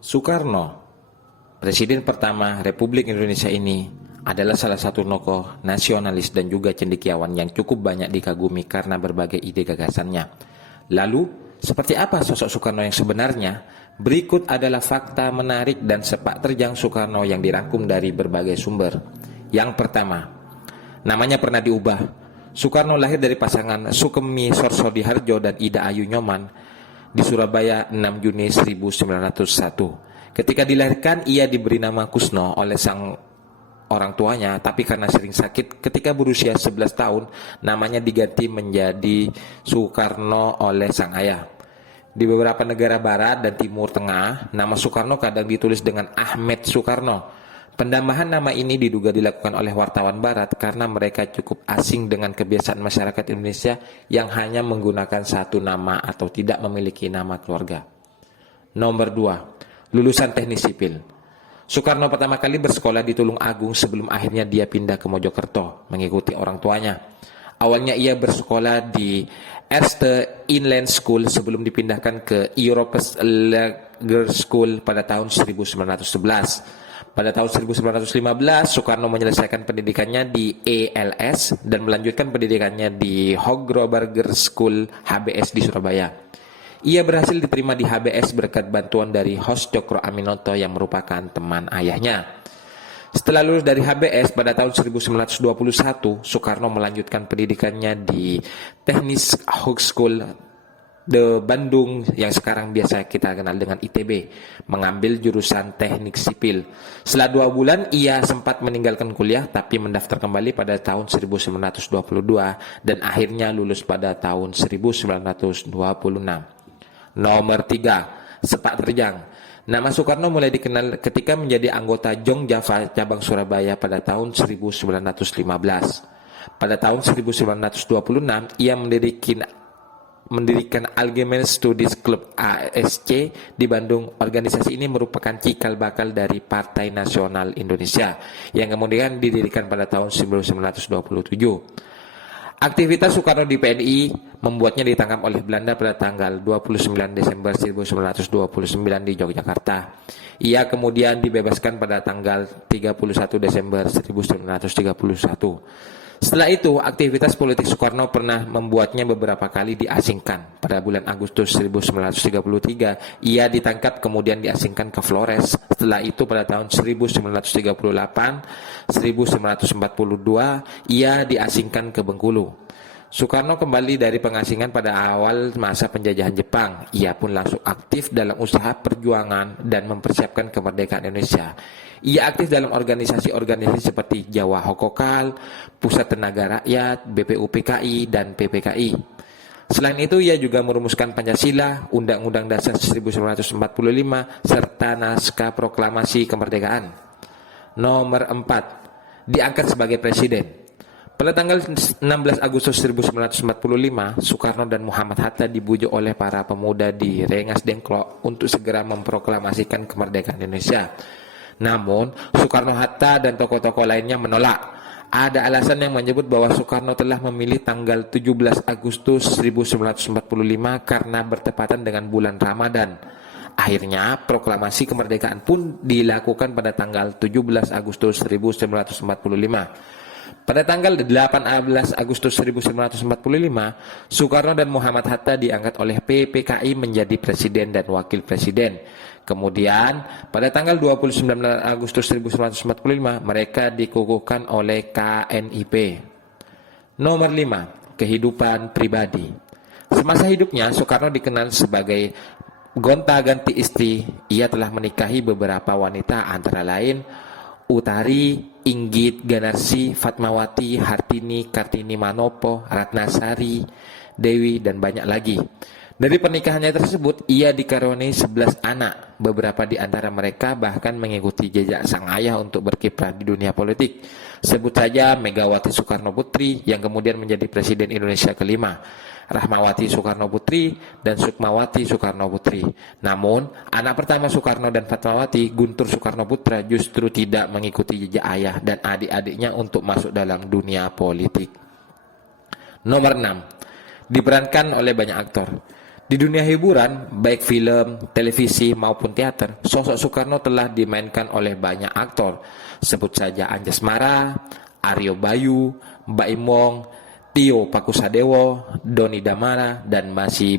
Soekarno, Presiden pertama Republik Indonesia ini, adalah salah satu tokoh nasionalis dan juga cendekiawan yang cukup banyak dikagumi karena berbagai ide gagasannya. Lalu, seperti apa sosok Soekarno yang sebenarnya? Berikut adalah fakta menarik dan sepak terjang Soekarno yang dirangkum dari berbagai sumber. Yang pertama, namanya pernah diubah. Soekarno lahir dari pasangan Sukemi Sorsodiharjo dan Ida Ayu Nyoman di Surabaya 6 Juni 1901. Ketika dilahirkan, ia diberi nama Kusno oleh sang orang tuanya, tapi karena sering sakit, ketika berusia 11 tahun, namanya diganti menjadi Soekarno oleh sang ayah. Di beberapa negara barat dan timur tengah, nama Soekarno kadang ditulis dengan Ahmed Soekarno. Pendambahan nama ini diduga dilakukan oleh wartawan barat karena mereka cukup asing dengan kebiasaan masyarakat Indonesia yang hanya menggunakan satu nama atau tidak memiliki nama keluarga. Nomor 2, lulusan teknik sipil. Soekarno pertama kali bersekolah di Tulung Agung sebelum akhirnya dia pindah ke Mojokerto mengikuti orang tuanya. Awalnya ia bersekolah di Erste Inland School sebelum dipindahkan ke Europes Lager School pada tahun 1911. Pada tahun 1915, Soekarno menyelesaikan pendidikannya di ELS dan melanjutkan pendidikannya di Hogrobarger School HBS di Surabaya. Ia berhasil diterima di HBS berkat bantuan dari Hos Cokro Aminoto yang merupakan teman ayahnya. Setelah lulus dari HBS pada tahun 1921, Soekarno melanjutkan pendidikannya di Technisch Hochschule de Bandung yang sekarang biasa kita kenal dengan ITB, mengambil jurusan teknik sipil. Setelah 2 bulan ia sempat meninggalkan kuliah tapi mendaftar kembali pada tahun 1922 dan akhirnya lulus pada tahun 1926. Nomor 3, sepak terjang. Nama Soekarno mulai dikenal ketika menjadi anggota Jong Java cabang Surabaya pada tahun 1915. Pada tahun 1926 ia mendirikan Algemene Studies Club ASC di Bandung. Organisasi ini merupakan cikal bakal dari Partai Nasional Indonesia yang kemudian didirikan pada tahun 1927. Aktivitas Soekarno di PNI membuatnya ditangkap oleh Belanda pada tanggal 29 Desember 1929 di Yogyakarta. Ia kemudian dibebaskan pada tanggal 31 Desember 1931. Setelah itu, aktivitas politik Soekarno pernah membuatnya beberapa kali diasingkan. Pada bulan Agustus 1933, ia ditangkap kemudian diasingkan ke Flores. Setelah itu pada tahun 1938, 1942, ia diasingkan ke Bengkulu. Soekarno kembali dari pengasingan pada awal masa penjajahan Jepang. Ia pun langsung aktif dalam usaha perjuangan dan mempersiapkan kemerdekaan Indonesia. Ia aktif dalam organisasi-organisasi seperti Jawa Hokokal, Pusat Tenaga Rakyat, BPUPKI, dan PPKI. Selain itu, ia juga merumuskan Pancasila, Undang-Undang Dasar 1945, serta naskah proklamasi kemerdekaan. Nomor 4, diangkat sebagai presiden. Pada tanggal 16 Agustus 1945, Soekarno dan Muhammad Hatta dibujuk oleh para pemuda di Rengas Dengklok untuk segera memproklamasikan kemerdekaan Indonesia. Namun, Soekarno-Hatta dan tokoh-tokoh lainnya menolak. Ada alasan yang menyebut bahwa Soekarno telah memilih tanggal 17 Agustus 1945 karena bertepatan dengan bulan Ramadan. Akhirnya, proklamasi kemerdekaan pun dilakukan pada tanggal 17 Agustus 1945. Pada tanggal 18 Agustus 1945, Soekarno dan Muhammad Hatta diangkat oleh PPKI menjadi presiden dan wakil presiden. Kemudian, pada tanggal 29 Agustus 1945, mereka dikukuhkan oleh KNIP. Nomor 5, kehidupan pribadi. Semasa hidupnya, Soekarno dikenal sebagai gonta-ganti istri. Ia telah menikahi beberapa wanita antara lain Utari, Inggit, Ganarsi, Fatmawati, Hartini, Kartini Manopo, Ratnasari, Dewi, dan banyak lagi. Dari pernikahannya tersebut, ia dikaruniai 11 anak. Beberapa di antara mereka bahkan mengikuti jejak sang ayah untuk berkiprah di dunia politik. Sebut saja Megawati Soekarno Putri yang kemudian menjadi Presiden Indonesia kelima, Rahmawati Soekarno Putri, dan Sukmawati Soekarno Putri. Namun, anak pertama Soekarno dan Fatmawati, Guntur Soekarno Putra, justru tidak mengikuti jejak ayah dan adik-adiknya untuk masuk dalam dunia politik. Nomor 6, diperankan oleh banyak aktor. Di dunia hiburan, baik film, televisi, maupun teater, sosok Soekarno telah dimainkan oleh banyak aktor. Sebut saja Anjasmara, Aryo Bayu, Mbak Imong, Tio Pakusadewo, Doni Damara, dan masih